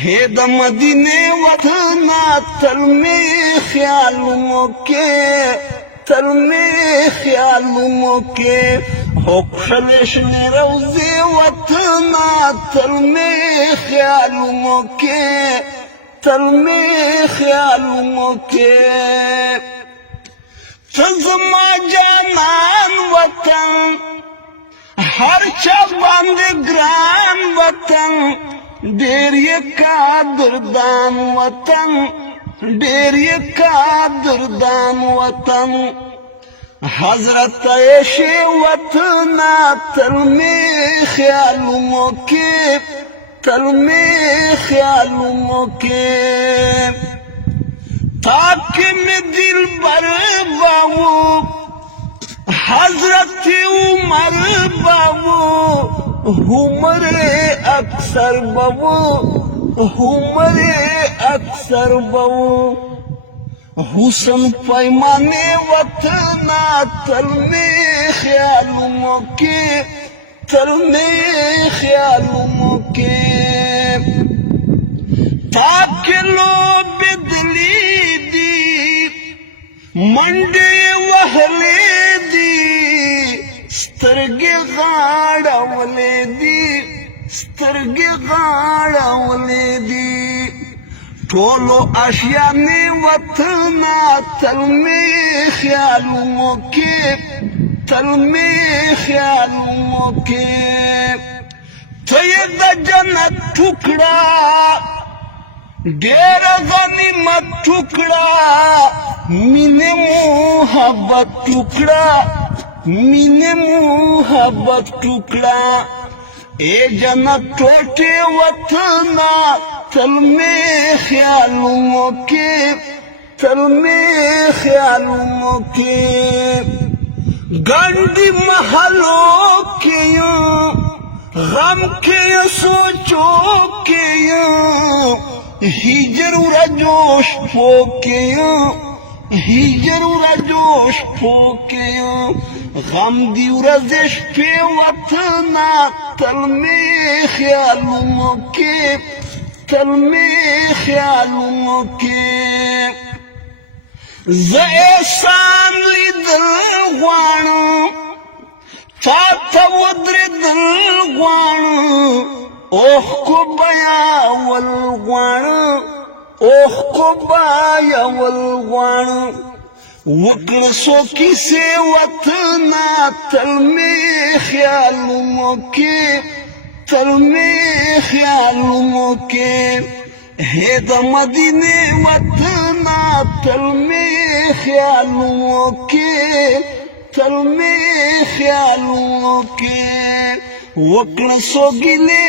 हे the मदीने वतना तल में ख्यालों के हो खलेश ने रोज़े वतना तल में ख्यालों के तज़मा जानान वतन हर चबांद ग्रान वतन डेरिए का दुर्दान वतन हजरत ऐशे वतना तल में ख्यालों के ताकि मैं दिल बर बाबू हजरत उमर बाबू हुमरे अक्सर बाबू हुसन पैमाने वतना तल में ख्यालों के ताकि लो बिदली दी मंडे वहले दी स्तरगे गाड़वले दी टोलो अशिया ने वतना तल में ख्यालों के तो ये जन्नत टुकड़ा ढेर गनीमत टुकड़ा मिने मुहब्बत टुकड़ा ए जन्नत टोटे वतना तल में ख्यालों के गंदी महलों के गम के सोचो के हिजर जोश फोके गम दी रजिश पे वतना तल में ख्यालों के ज़ेसान दिल वाणु तातवद्र दिल वाणु ओह को बायावल वाणु वक्र सोकी से वतना तल में ख्यालों के हे द मदीने वतना तल में ख्यालों के वक्र सो गिले